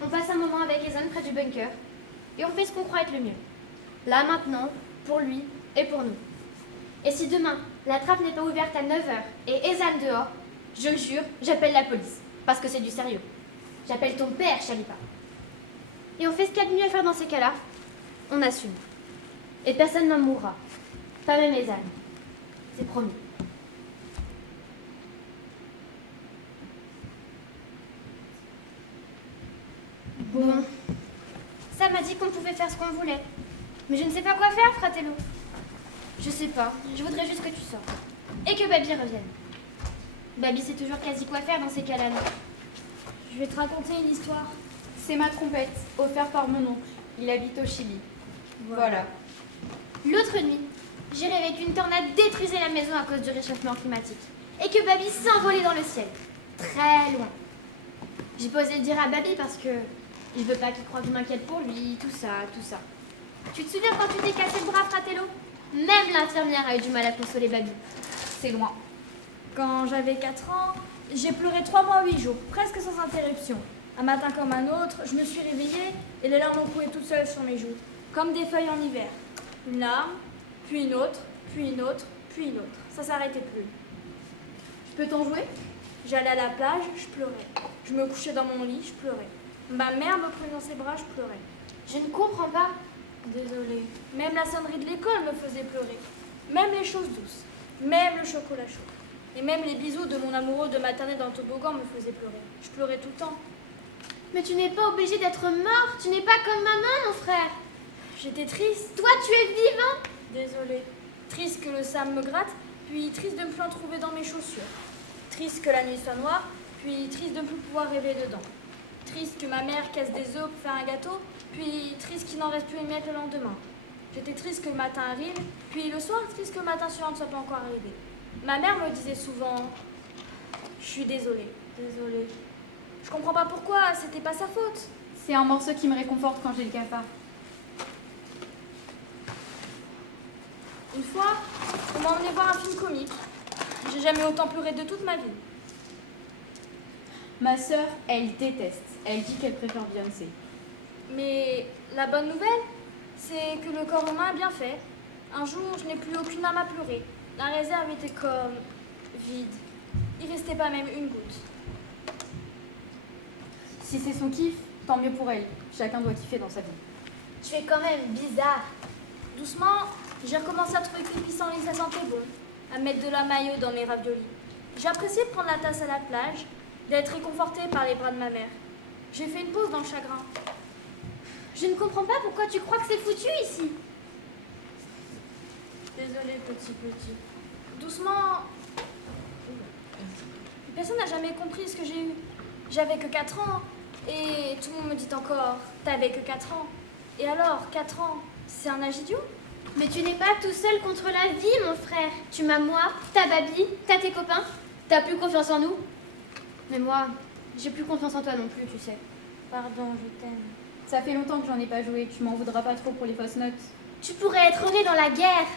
On passe un moment avec Ezan près du bunker et on fait ce qu'on croit être le mieux. Là, maintenant, pour lui et pour nous. Et si demain, la trappe n'est pas ouverte à 9h et Ezan dehors, je le jure, j'appelle la police. Parce que c'est du sérieux. J'appelle ton père, Chalipa. Et on fait ce qu'il y a de mieux à faire dans ces cas-là. On assume. Et personne n'en mourra. Pas même Ezan. C'est promis. Bon. Ça m'a dit qu'on pouvait faire ce qu'on voulait. Mais je ne sais pas quoi faire, Fratello. Je sais pas. Je voudrais juste que tu sortes. Et que Babi revienne. Babi sait toujours quasi quoi faire dans ces cas-là. Je vais te raconter une histoire. C'est ma trompette, offerte par mon oncle. Il habite au Chili. Voilà. L'autre nuit, j'ai rêvé qu'une tornade détruisait la maison à cause du réchauffement climatique. Et que Babi s'envolait dans le ciel. Très loin. J'ai pas osé le dire à Babi parce que il veut pas qu'il croie que je m'inquiète pour lui, tout ça, tout ça. Tu te souviens quand tu t'es cassé le bras, Fratello? Même l'infirmière a eu du mal à consoler Babi. C'est loin. Quand j'avais 4 ans, j'ai pleuré 3 mois 8 jours, presque sans interruption. Un matin comme un autre, je me suis réveillée et les larmes ont coulé toutes seules sur mes joues, comme des feuilles en hiver. Une larme, puis une autre, puis une autre, puis une autre. Ça s'arrêtait plus. Je peux t'en jouer? J'allais à la plage, je pleurais. Je me couchais dans mon lit, je pleurais. Ma mère me prenait dans ses bras, je pleurais. Je ne comprends pas. Désolée. Même la sonnerie de l'école me faisait pleurer. Même les choses douces. Même le chocolat chaud. Et même les bisous de mon amoureux de maternelle dans le toboggan me faisaient pleurer. Je pleurais tout le temps. Mais tu n'es pas obligé d'être mort. Tu n'es pas comme maman, mon frère. J'étais triste. Toi, tu es vivant. Désolée. Triste que le sable me gratte, puis triste de ne plus en trouver dans mes chaussures. Triste que la nuit soit noire, puis triste de ne plus pouvoir rêver dedans. Triste que ma mère casse des œufs pour faire un gâteau, puis triste qu'il n'en reste plus une miette le lendemain. J'étais triste que le matin arrive, puis le soir triste que le matin suivant ne soit pas encore arrivé. Ma mère me disait souvent « Je suis désolée, désolée. » Je comprends pas pourquoi, c'était pas sa faute. C'est un morceau qui me réconforte quand j'ai le cafard. Une fois, on m'a emmené voir un film comique. J'ai jamais autant pleuré de toute ma vie. Ma sœur, elle déteste. Elle dit qu'elle préfère Beyoncé. Mais la bonne nouvelle, c'est que le corps humain est bien fait. Un jour, je n'ai plus aucune âme à pleurer. La réserve était comme vide. Il restait pas même une goutte. Si c'est son kiff, tant mieux pour elle. Chacun doit kiffer dans sa vie. Tu es quand même bizarre. Doucement, j'ai recommencé à trouver que les pissenlits, ça sentait bon. À mettre de la mayo dans mes raviolis. J'ai apprécié de prendre la tasse à la plage, d'être réconfortée par les bras de ma mère. J'ai fait une pause dans le chagrin. Je ne comprends pas pourquoi tu crois que c'est foutu ici. Désolée, petit. Doucement. Personne n'a jamais compris ce que j'ai eu. J'avais que 4 ans. Et tout le monde me dit encore, t'avais que 4 ans. Et alors, 4 ans, c'est un âge idiot? Mais tu n'es pas tout seul contre la vie, mon frère. Tu m'as moi, t'as Babi, t'as tes copains. T'as plus confiance en nous. Mais moi, j'ai plus confiance en toi non plus, tu sais. Pardon, je t'aime. Ça fait longtemps que j'en ai pas joué. Tu m'en voudras pas trop pour les fausses notes. Tu pourrais être né dans la guerre.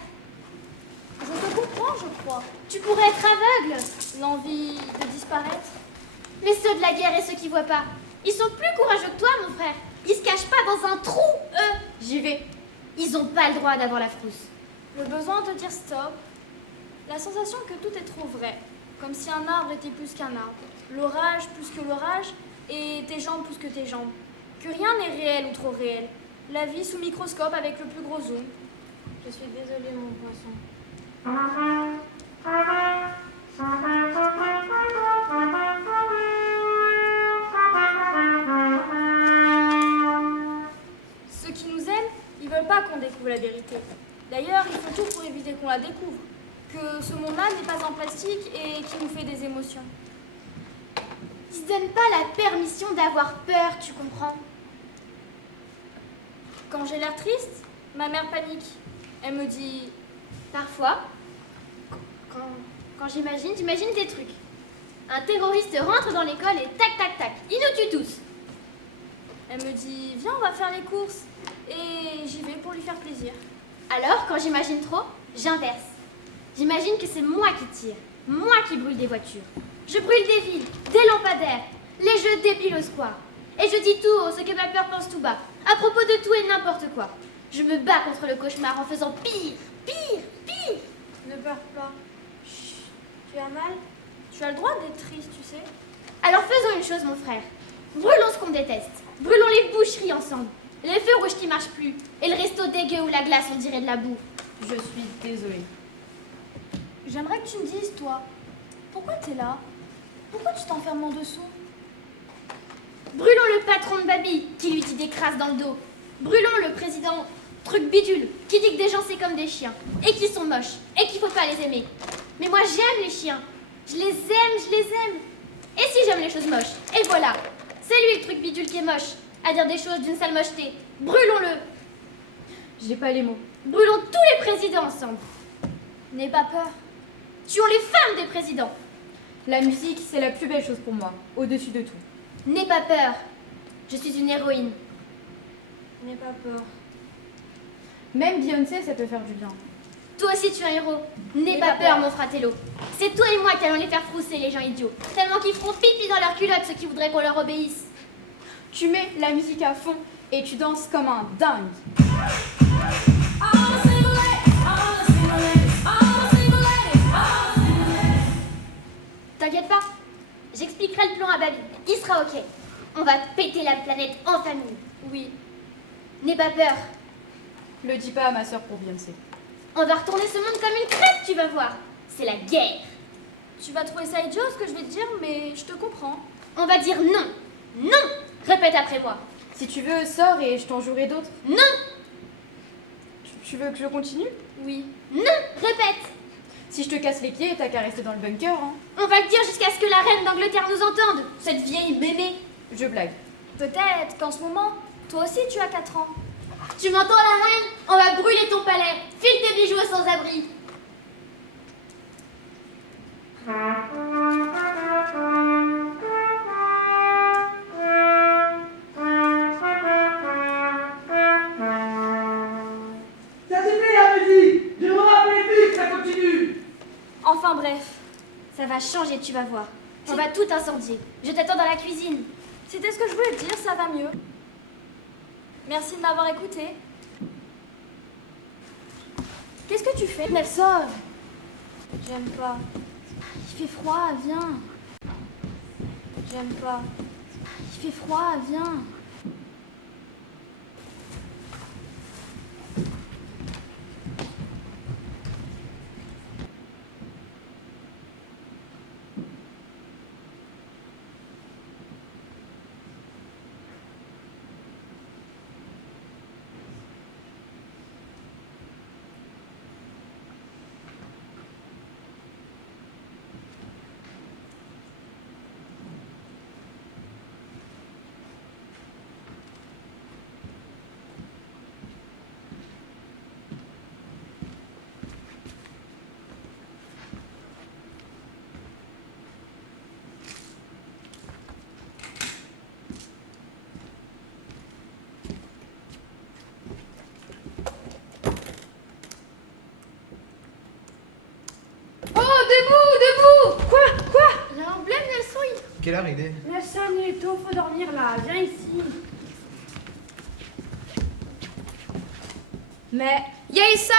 Je te comprends, je crois. Tu pourrais être aveugle. L'envie de disparaître. Mais ceux de la guerre et ceux qui voient pas, ils sont plus courageux que toi, mon frère. Ils se cachent pas dans un trou, eux. J'y vais. Ils ont pas le droit d'avoir la frousse. Le besoin de dire stop. La sensation que tout est trop vrai. Comme si un arbre était plus qu'un arbre. L'orage plus que l'orage. Et tes jambes plus que tes jambes. Que rien n'est réel ou trop réel. La vie sous microscope avec le plus gros zoom. Je suis désolée, mon poisson. la vérité. D'ailleurs, il faut tout pour éviter qu'on la découvre. Que ce monde-là n'est pas en plastique et qui nous fait des émotions. Ils donnent pas la permission d'avoir peur, tu comprends? Quand j'ai l'air triste, ma mère panique. Elle me dit... Parfois, quand j'imagine des trucs. Un terroriste rentre dans l'école et tac tac tac, il nous tue tous. Elle me dit, viens, on va faire les courses. Et j'y vais pour lui faire plaisir. Alors, quand j'imagine trop, j'inverse. J'imagine que c'est moi qui tire, moi qui brûle des voitures. Je brûle des villes, des lampadaires, les jeux débiles au square. Et je dis tout haut ce que ma peur pense tout bas, à propos de tout et n'importe quoi. Je me bats contre le cauchemar en faisant pire, pire, pire. Ne pleure pas. Chut, tu as mal? Tu as le droit d'être triste, tu sais. Alors faisons une chose, mon frère. Brûlons ce qu'on déteste. Brûlons les boucheries ensemble. Les feux rouges qui marchent plus. Et le resto dégueu où la glace on dirait de la boue. Je suis désolée. J'aimerais que tu me dises, toi, pourquoi t'es là? Pourquoi tu t'enfermes en dessous? Brûlons le patron de Babi qui lui dit des crasses dans le dos. Brûlons le président truc bidule qui dit que des gens c'est comme des chiens et qu'ils sont moches et qu'il faut pas les aimer. Mais moi j'aime les chiens. Je les aime. Et si j'aime les choses moches? Et voilà, c'est lui le truc bidule qui est moche, à dire des choses d'une sale mocheté. Brûlons-le. J'ai pas les mots. Brûlons tous les présidents ensemble. N'aie pas peur. Tuons les femmes des présidents. La musique, c'est la plus belle chose pour moi, au-dessus de tout. N'aie pas peur. Je suis une héroïne. N'aie pas peur. Même Beyoncé, ça peut faire du bien. Toi aussi tu es un héros. N'aie pas peur, mon fratello. C'est toi et moi qui allons les faire frousser, les gens idiots. Tellement qu'ils feront pipi dans leurs culottes, ceux qui voudraient qu'on leur obéisse. Tu mets la musique à fond et tu danses comme un dingue. T'inquiète pas, j'expliquerai le plan à Babi. Il sera ok. On va péter la planète en famille. Oui. N'aie pas peur. Le dis pas à ma soeur pour Beyoncé. On va retourner ce monde comme une crêpe, tu vas voir. C'est la guerre. Tu vas trouver ça idiot ce que je vais te dire, mais je te comprends. On va dire non. Non. Répète après moi. Si tu veux, sors et je t'en jouerai d'autres. Non. Tu veux que je continue? Oui. Non. Répète. Si je te casse les pieds, t'as qu'à rester dans le bunker, hein. On va le dire jusqu'à ce que la reine d'Angleterre nous entende. Cette vieille mémé. Je blague. Peut-être qu'en ce moment, toi aussi tu as 4 ans. Tu m'entends, la reine? On va brûler ton palais. File tes bijoux aux sans-abri. Ça suffit la musique. Je me rappelle plus, ça continue. Enfin bref. Ça va changer, tu vas voir. On va tout incendier. Je t'attends dans la cuisine. C'était ce que je voulais te dire, ça va mieux. Merci de m'avoir écouté. Qu'est-ce que tu fais, Nelson? J'aime pas. Il fait froid, viens. J'aime pas. Il fait froid, viens. Quelle heure il est? Nelson, il est tôt, faut dormir là. Viens ici. Mais Yaïsan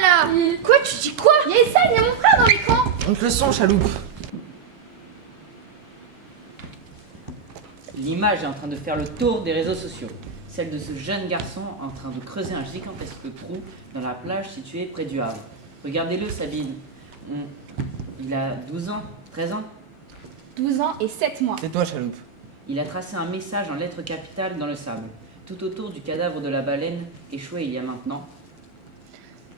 là. Quoi, tu dis quoi? Yaïsan, il y a mon frère dans l'écran. Monte le son, chaloupe. L'image est en train de faire le tour des réseaux sociaux. Celle de ce jeune garçon en train de creuser un gigantesque trou dans la plage située près du Havre. Regardez-le, Sabine. Il a 12 ans, 13 ans. 12 ans et 7 mois. C'est toi, chaloupe. Il a tracé un message en lettres capitales dans le sable, tout autour du cadavre de la baleine échouée il y a maintenant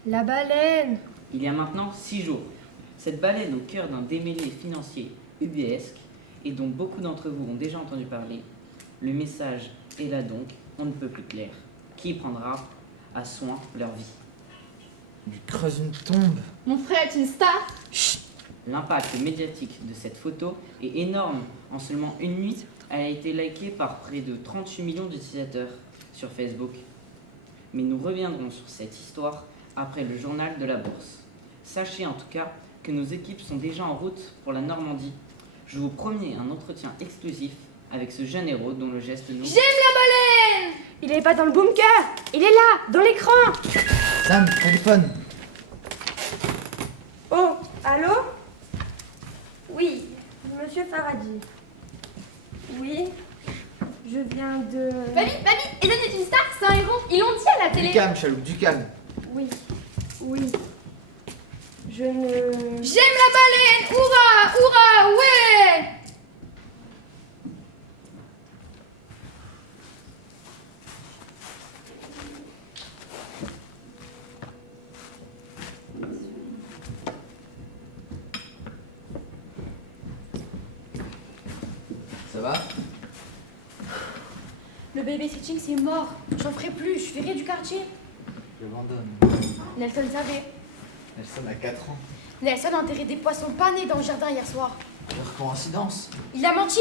La baleine. Il y a maintenant 6 jours. Cette baleine au cœur d'un démêlé financier ubuesque et dont beaucoup d'entre vous ont déjà entendu parler, le message est là donc, on ne peut plus clair. Qui prendra à soin leur vie? Lui creuse une tombe. Mon frère est une star. L'impact médiatique de cette photo est énorme. En seulement une nuit, elle a été likée par près de 38 millions d'utilisateurs sur Facebook. Mais nous reviendrons sur cette histoire après le journal de la bourse. Sachez en tout cas que nos équipes sont déjà en route pour la Normandie. Je vous promets un entretien exclusif avec ce jeune héros dont le geste nous... J'aime la baleine. Il est pas dans le bunker. Il est là, dans l'écran. Sam, téléphone. Oh, allô? Oui, monsieur Faraday. Oui, je viens de... Babi, Ethan est une star, c'est un héros. Ils l'ont dit à la télé. Du calme, Chalouk, du calme. Oui, je ne... J'aime la baleine. Hourra, hourra, ouais. Ça va? Le babysitting c'est mort. J'en ferai plus, je ferai du quartier. J'abandonne. Nelson savait. Nelson a 4 ans. Nelson a enterré des poissons panés dans le jardin hier soir. Quelle coïncidence. Il a menti.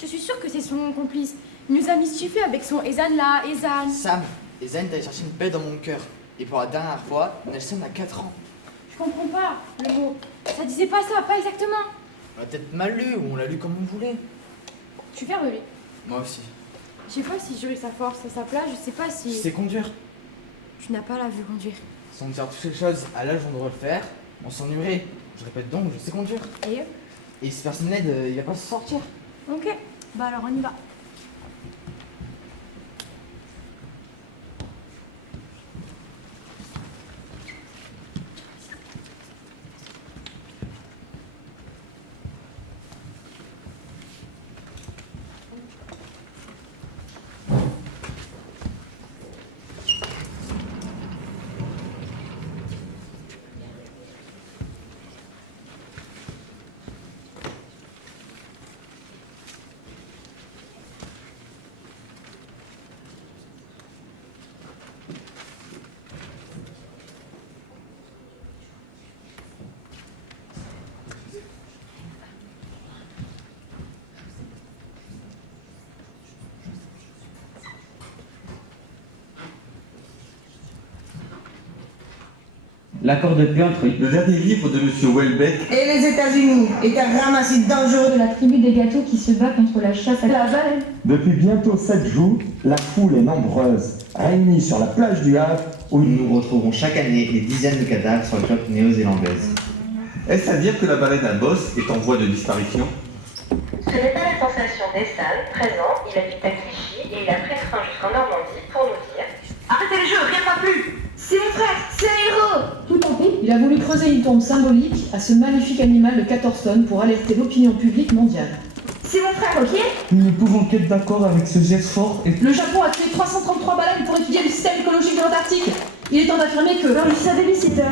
Je suis sûre que c'est son complice. Il nous a mystifié avec son Ezan là, Ezan. Sam, Ezan est allé chercher une paix dans mon cœur. Et pour la dernière fois, Nelson a 4 ans. Je comprends pas le mot. Ça disait pas ça, pas exactement. On l'a peut-être mal lu ou on l'a lu comme on voulait. Tu fais relais. Moi aussi. Je sais pas si j'aurai sa force à sa place, je sais pas si... Je sais conduire. Tu n'as pas la vue conduire. Si on tire toutes ces choses à l'âge où on devrait le faire, on s'ennuierait. Je répète donc, je sais conduire. Et si personne n'aide, il va pas se sortir. Ok, bah alors on y va. L'accord de paix entre le dernier livre de M. Welbeck et les États-Unis est un ramassis dangereux de la tribu des gâteaux qui se bat contre la chasse à la baleine. Depuis bientôt 7 jours, la foule est nombreuse, réunie sur la plage du Havre où nous retrouvons chaque année des dizaines de cadavres sur les côtes néo-zélandaises. Est-ce à dire que la baleine à bosse est en voie de disparition? Ce n'est pas la sensation d'Essan, 13 ans, il habite à Clichy et il a pris le train jusqu'en Normandie pour nous dire « Arrêtez les jeux, rien ne va plus !» C'est mon frère, c'est un héros. Tout en fait, il a voulu creuser une tombe symbolique à ce magnifique animal de 14 tonnes pour alerter l'opinion publique mondiale. C'est mon frère, ok? Nous ne pouvons qu'être d'accord avec ce geste fort et... Le Japon a tué 333 baleines pour étudier le système écologique de l'Antarctique. Il est temps d'affirmer que... Non, je savais, babysitter.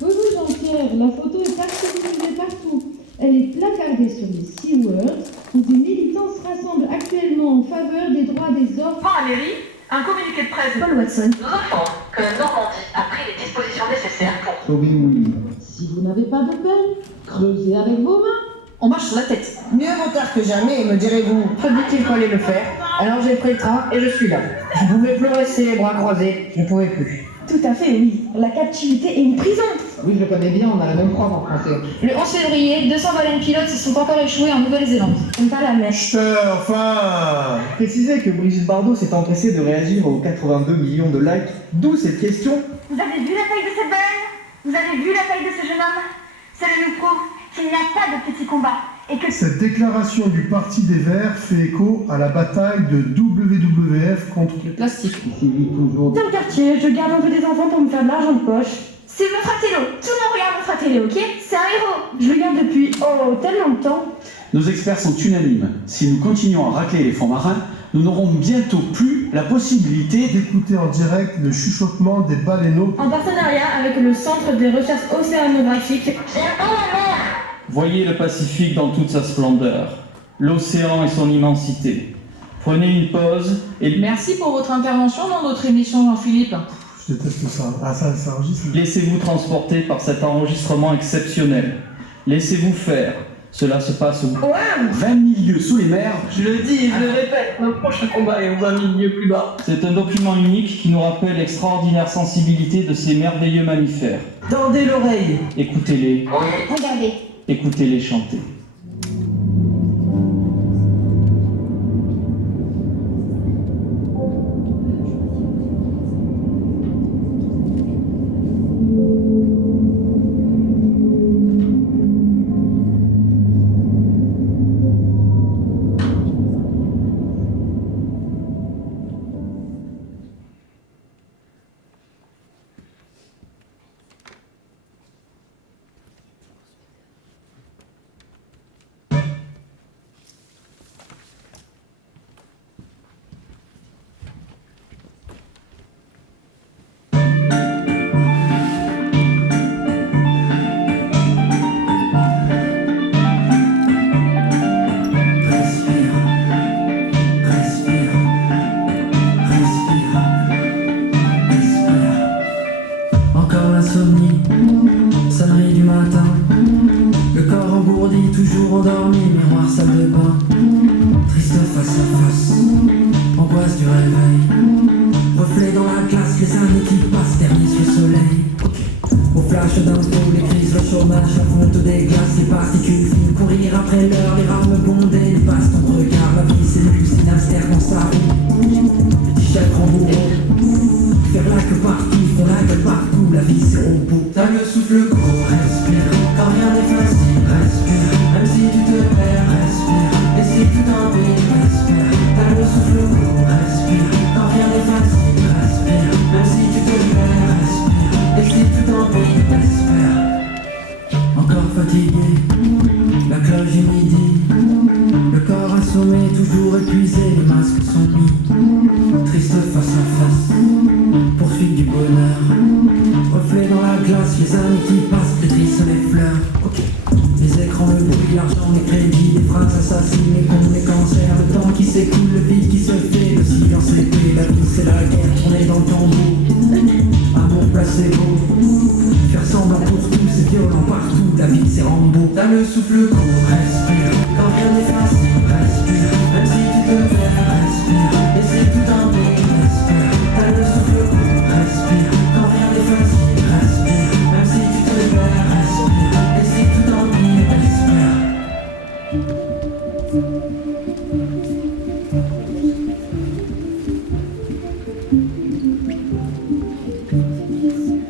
Oui, Jean-Pierre, la photo est actualisée partout. Elle est placardée sur les SeaWorld, où des militants se rassemblent actuellement en faveur des droits des orques. Par la mairie, un communiqué de presse de Paul Watson nous informe que Normandie a pris les dispositions nécessaires pour... Oui. Si vous n'avez pas de peine, creusez avec vos mains. On marche sur la tête. Mieux vaut tard que jamais, me direz-vous. Pas dit qu'il fallait le faire. Alors j'ai pris le train et je suis là. Je ne pouvais plus rester les bras croisés. Je ne pouvais plus. Tout à fait, oui. La captivité est une prison. Oui, je le connais bien, on a la même prof en français. Le 11 février, 200 baleines pilotes se sont encore échouées en Nouvelle-Zélande. J'aime pas la mèche. Enfin Précisez que Brigitte Bardot s'est empressée de réagir aux 82 millions de likes, d'où cette question. Vous avez vu la taille de cette baleine? Vous avez vu la taille de ce jeune homme? Cela nous prouve qu'il n'y a pas de petits combats et que... Cette déclaration du Parti des Verts fait écho à la bataille de WWF contre le plastique. Dans le quartier, je garde un peu des enfants pour me faire de l'argent de poche. C'est mon fratello. Tout le monde regarde mon fratello, ok? C'est un héros. Je le garde depuis, tellement de temps. Nos experts sont unanimes. Si nous continuons à racler les fonds marins, nous n'aurons bientôt plus la possibilité d'écouter en direct le chuchotement des baleineaux En partenariat avec le Centre des recherches océanographiques. Voyez le Pacifique dans toute sa splendeur, l'océan et son immensité. Prenez une pause et... Merci pour votre intervention dans notre émission, Jean-Philippe. Je déteste ça. Ah, ça enregistre. Laissez-vous transporter par cet enregistrement exceptionnel. Laissez-vous faire. Cela se passe au 20 000 lieues sous les mers. Je le dis et je le répète, notre prochain combat est au 20 000 lieues plus bas. C'est un document unique qui nous rappelle l'extraordinaire sensibilité de ces merveilleux mammifères. Tendez l'oreille. Écoutez-les. Regardez. Écoutez-les chanter. Sonnerie du matin, le corps engourdi, toujours endormi, miroir, salle de bain. Triste face à face, angoisse du réveil. Reflet dans la glace, les années qui passent, ternissent le soleil. Au flash d'info, les crises, le chômage, la fonte des glaces, les particules fines, courir après l'heure, les rames bondées, les basses, ton regard, la vie c'est l'usine, hamster dans sa roue. Petit chef en bourreau, faire la queue partout, font la gueule partout, la vie c'est robot. T'as le souffle court, respire, quand rien n'est facile, respire, même si tu te perds, respire, et si tu t'ennuies, respire. T'as le souffle court, respire, quand rien n'est facile, respire, même si tu te perds, respire, et si tu t'ennuies, respire. Encore fatigué, la cloche du midi, le corps assommé, toujours épuisé, les masques sont mis. Triste face à face, poursuite du bonheur. Reflet dans la glace, les années qui passent, pétrissent les fleurs. Les écrans, le bruit, l'argent, les crédits, les phrases assassines, les cons, les cancers, le temps qui s'écoule, le vide qui se fait, le silence l'épée, la vie c'est la guerre, tourner dans le tambour. Amour placebo, faire semblant pour tout, c'est violent partout, la vie c'est Rambo. T'as le souffle court, respire, quand rien n'est facile, respire, même si tu te perds, respire, et si tout un peu, respire. T'as le souffle court, respire, quand rien n'est facile, respire, même si tu te perds, respire, et si tout en pire, respire.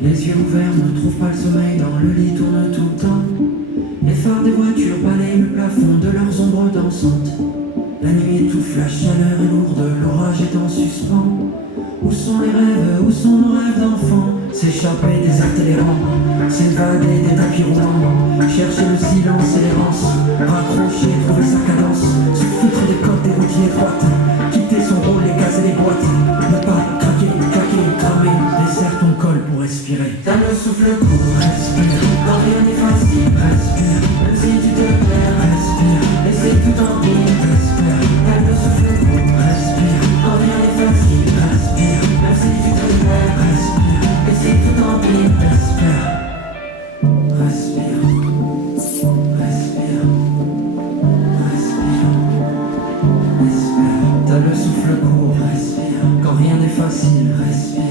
Les yeux ouverts ne trouvent pas le sommeil, dans le lit tourne tout le temps. Les phares des voitures balayent le plafond de leurs ombres dansantes. La nuit étouffe, la chaleur est lourde, l'orage est en suspens. Où sont les rêves, où sont nos rêves d'enfants? S'échapper, déserter les rangs, s'évader des tapis roulants. Chercher le silence et l'errance, raccrocher, trouver sa cadence. Se foutre des côtes, des routes étroites, quitter son rôle, les cases et les boîtes. Ne pas craquer, claquer, cramer, desserre ton col pour respirer. T'as le souffle court, respire, quand rien n'est facile, respire, même si tu te perds, respire, et si tout en pire, respire. T'as le souffle court, respire, quand rien n'est facile, respire, même si tu te perds, respire, et si tout en pire, respire. Respire, respire, respire, respire. T'as le souffle court, respire, quand rien n'est facile, respire.